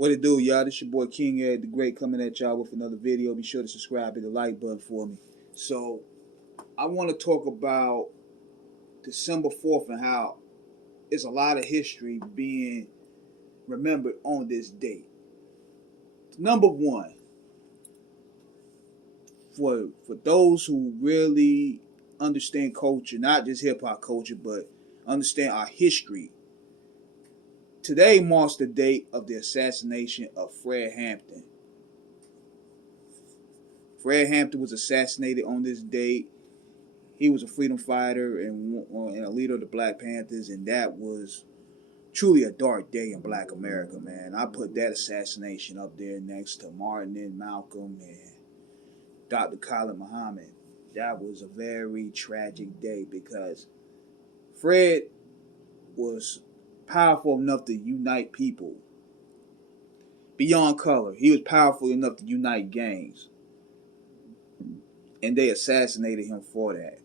What it do, y'all? This your boy King Ed the Great coming at y'all with another video. Be sure to subscribe, hit the like button for me. So, I want to talk about December 4th and how there's a lot of history being remembered on this date. Number one, for those who really understand culture, not just hip hop culture, but understand our history. Today marks the date of the assassination of Fred Hampton. Fred Hampton was assassinated on this date. He was a freedom fighter and a leader of the Black Panthers, and that was truly a dark day in Black America, man. I put that assassination up there next to Martin and Malcolm and Dr. Khalid Muhammad. That was a very tragic day because Fred was powerful enough to unite people beyond color. He was powerful enough to unite gangs, and they assassinated him for that.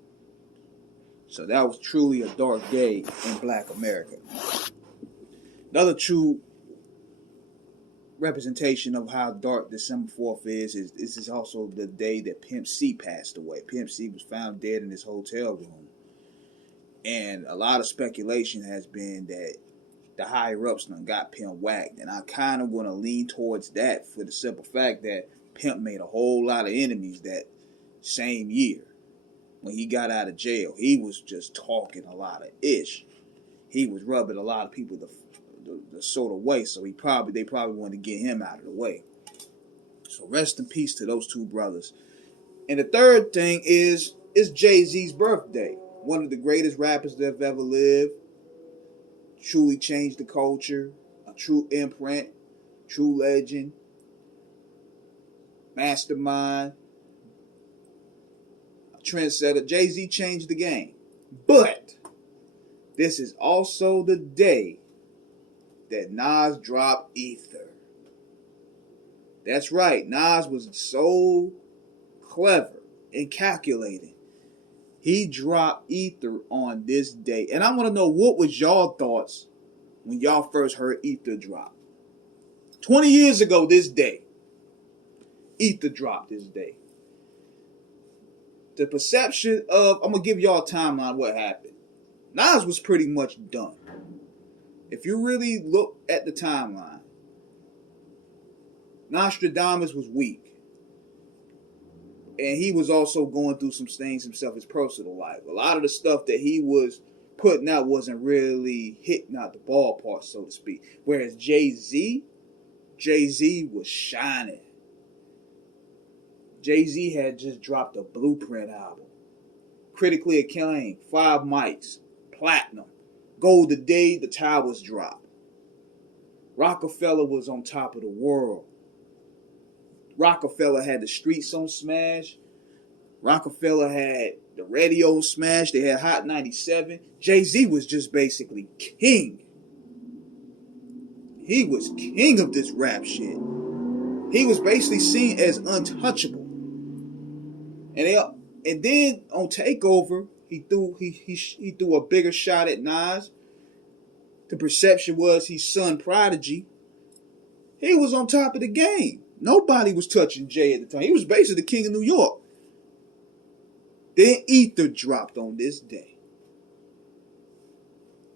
So that was truly a dark day in Black America. Another true representation of how dark December 4th is this is also the day that Pimp C passed away. Pimp C was found dead in his hotel room. And a lot of speculation has been that the higher ups done got Pimp whacked. And I kind of want to lean towards that for the simple fact that Pimp made a whole lot of enemies that same year. When he got out of jail, he was just talking a lot of ish. He was rubbing a lot of people the sort of way, so they probably wanted to get him out of the way. So rest in peace to those two brothers. And the third thing is Jay-Z's birthday. One of the greatest rappers that have ever lived. Truly changed the culture. A true imprint. True legend. Mastermind. A trendsetter. Jay-Z changed the game. But this is also the day that Nas dropped Ether. That's right. Nas was so clever and calculating. He dropped Ether on this day. And I want to know, what was y'all thoughts when y'all first heard Ether drop? 20 years ago this day, Ether dropped this day. The perception of, I'm going to give y'all a timeline of what happened. Nas was pretty much done. If you really look at the timeline, Nostradamus was weak. And he was also going through some things himself, his personal life. A lot of the stuff that he was putting out wasn't really hitting out the ballpark, so to speak. Whereas Jay-Z was shining. Jay-Z had just dropped a Blueprint album. Critically acclaimed, 5 mics, platinum. Gold the day the towers dropped. Rockefeller was on top of the world. Rockefeller had the streets on smash. Rockefeller had the radio smash. They had Hot 97. Jay-Z was just basically king. He was king of this rap shit. He was basically seen as untouchable. And then on Takeover, he threw a bigger shot at Nas. The perception was he's son prodigy. He was on top of the game. Nobody was touching Jay at the time. He was basically the king of New York. Then Ether dropped on this day.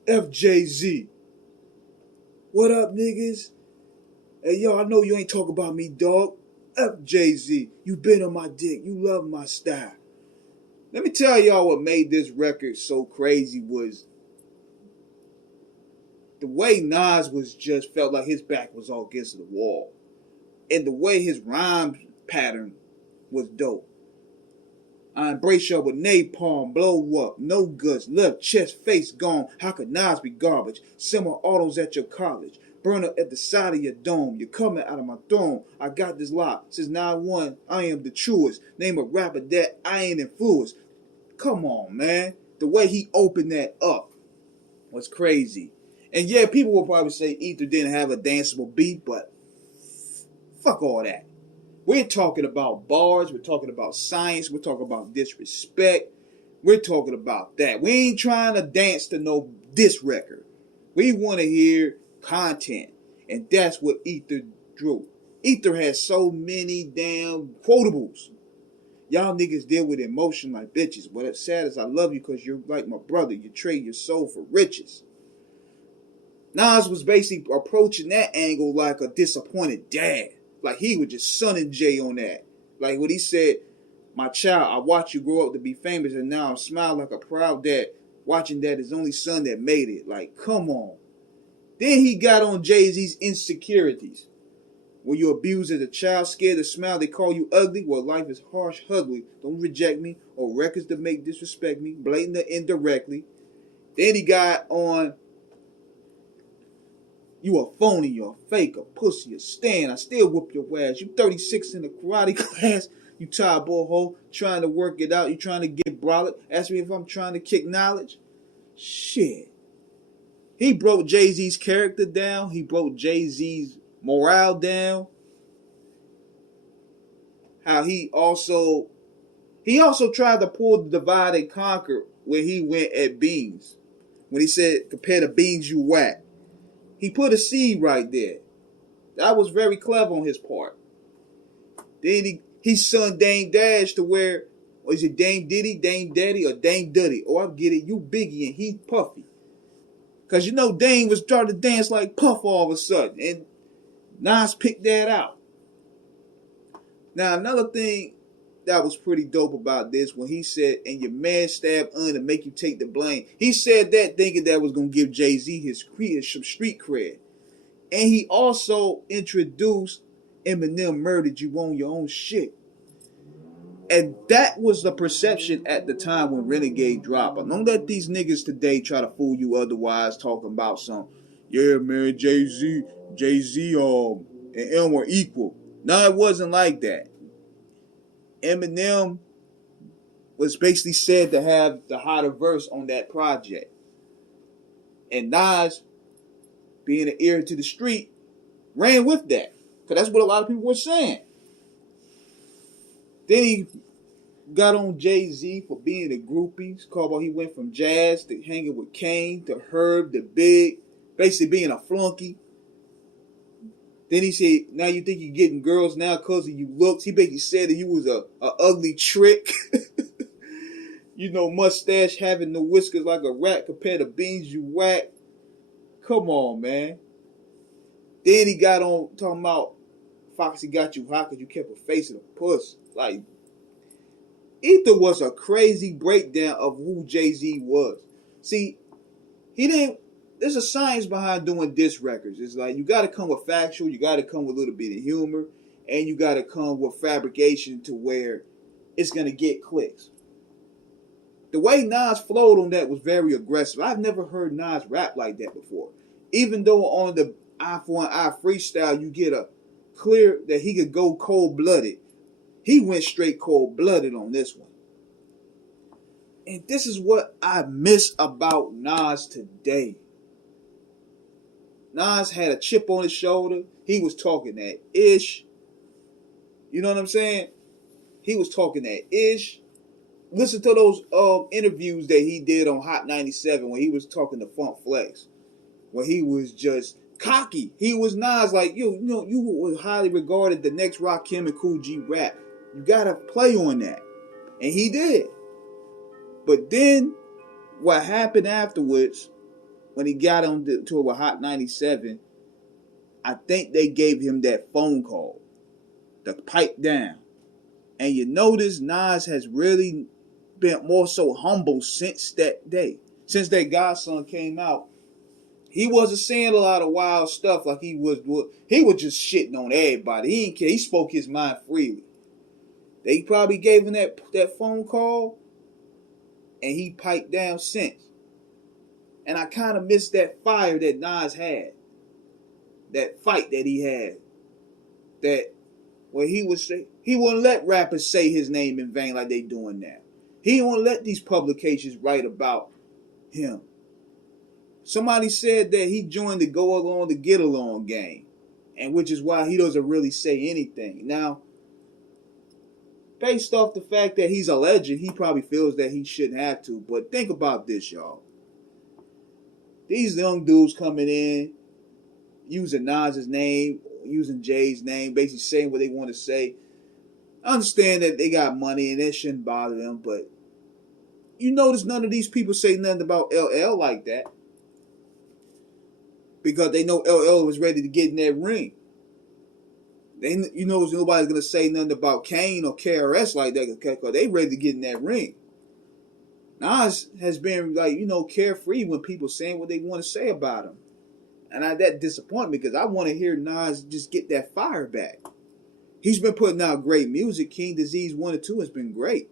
FJZ. What up, niggas? Hey, yo, I know you ain't talking about me, dog. FJZ. You been on my dick. You love my style. Let me tell y'all what made this record so crazy was the way Nas was just felt like his back was all against the wall. And the way his rhyme pattern was dope. I embrace y'all with napalm, blow up, no guts, left chest, face gone. How could Nas be garbage? Similar autos at your college. Burner at the side of your dome. You're coming out of my throne. I got this lock. Since 9-1, I am the truest. Name a rapper that I ain't influenced. Come on, man. The way he opened that up was crazy. And yeah, people will probably say Ether didn't have a danceable beat, but fuck all that. We're talking about bars. We're talking about science. We're talking about disrespect. We're talking about that. We ain't trying to dance to no diss record. We want to hear content. And that's what Ether drew. Ether has so many damn quotables. Y'all niggas deal with emotion like bitches. But it's sad as I love you because you're like my brother. You trade your soul for riches. Nas was basically approaching that angle like a disappointed dad. Like he was just sunning Jay on that. Like what he said, my child, I watched you grow up to be famous and now I'm smiling like a proud dad watching that his only son that made it. Like, come on. Then he got on Jay-Z's insecurities. Were you abused as a child, scared to smile, they call you ugly? Well, life is harsh, ugly. Don't reject me or records that make disrespect me, blatant or indirectly. Then he got on, you a phony, you a fake, a pussy, a stand. I still whoop your ass. You 36 in the karate class. You tired boho, trying to work it out. You trying to get brolic. Ask me if I'm trying to kick knowledge. Shit. He broke Jay-Z's character down. He broke Jay-Z's morale down. How he also tried to pull the divide and conquer when he went at Beans. When he said, compare the beans you whack. He put a seed right there. That was very clever on his part. Then he son Dame Dash to where, or is it Dame Diddy, Dame Daddy, or Dame Duddy? Oh, I get it. You Biggie and he Puffy. Because you know Dame was starting to dance like Puff all of a sudden. And Nas picked that out. Now, another thing that was pretty dope about this, when he said, and your man stabbed to make you take the blame. He said that thinking that was going to give Jay-Z his some street cred. And he also introduced Eminem murdered you on your own shit. And that was the perception at the time when Renegade dropped. But don't let these niggas today try to fool you otherwise, talking about some, yeah, man, Jay-Z, and M were equal. No, it wasn't like that. Eminem was basically said to have the hotter verse on that project. And Nas, being an ear to the street, ran with that. Because that's what a lot of people were saying. Then he got on Jay-Z for being a groupie. He went from Jazz to hanging with Kane to Herb to Big, basically being a flunky. Then he said, now you think you're getting girls now because of you looks. He basically said that you was a ugly trick. You know, mustache having no whiskers like a rat compared to beans you whack. Come on, man. Then he got on talking about Foxy got you hot because you kept a face of a puss. Like, Ether was a crazy breakdown of who Jay-Z was. See, there's a science behind doing diss records. It's like you got to come with factual, you got to come with a little bit of humor, and you got to come with fabrication to where it's going to get clicks. The way Nas flowed on that was very aggressive. I've never heard Nas rap like that before. Even though on the Eye for an Eye freestyle, you get a clear that he could go cold-blooded. He went straight cold-blooded on this one. And this is what I miss about Nas today. Nas had a chip on his shoulder. He was talking that ish. You know what I'm saying? He was talking that ish. Listen to those interviews that he did on Hot 97 when he was talking to Funk Flex. When he was just cocky. He was Nas like, you was highly regarded the next Rakim and Cool G rap. You gotta play on that. And he did. But then what happened afterwards, when he got on the tour with Hot 97, I think they gave him that phone call. The pipe down. And you notice Nas has really been more so humble since that day. Since that Godson came out. He wasn't saying a lot of wild stuff like he was just shitting on everybody. He didn't care. He spoke his mind freely. They probably gave him that phone call and he piped down since. And I kind of miss that fire that Nas had. That fight that he had. That where he would say, he wouldn't let rappers say his name in vain like they doing now. He won't let these publications write about him. Somebody said that he joined the go along to get along game. And which is why he doesn't really say anything. Now, based off the fact that he's a legend, he probably feels that he shouldn't have to. But think about this, y'all. These young dudes coming in, using Nas's name, using Jay's name, basically saying what they want to say. I understand that they got money and that shouldn't bother them, but you notice none of these people say nothing about LL like that because they know LL was ready to get in that ring. You know, nobody's gonna say nothing about Kane or KRS like that because they ready to get in that ring. Nas has been like, you know, carefree when people saying what they want to say about him, and that disappoints me because I want to hear Nas just get that fire back. He's been putting out great music. King Disease 1 and 2 has been great,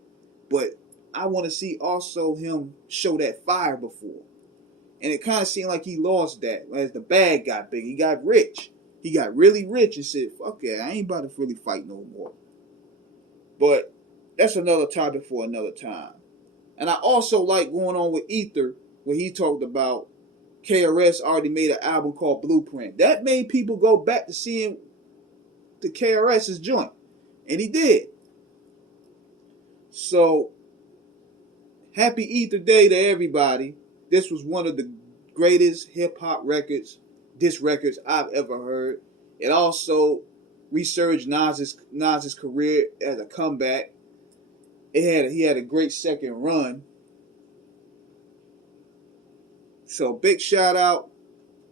but I want to see also him show that fire before, and it kind of seemed like he lost that as the bag got big. He got rich. He got really rich and said, fuck it, I ain't about to really fight no more. But that's another topic for another time. And I also like going on with Ether, where he talked about KRS already made an album called Blueprint. That made people go back to seeing the KRS's joint. And he did. So, happy Ether Day to everybody. This was one of the greatest hip-hop records, diss records I've ever heard. It also resurged Nas's career as a comeback. He had a great second run. So big shout out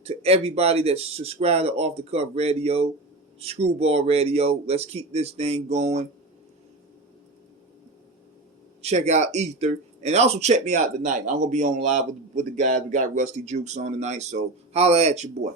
to everybody that's subscribed to Off the Cuff Radio, Screwball Radio. Let's keep this thing going. Check out Ether. And also check me out tonight. I'm going to be on live with the guys. We got Rusty Jukes on tonight. So holla at your boy.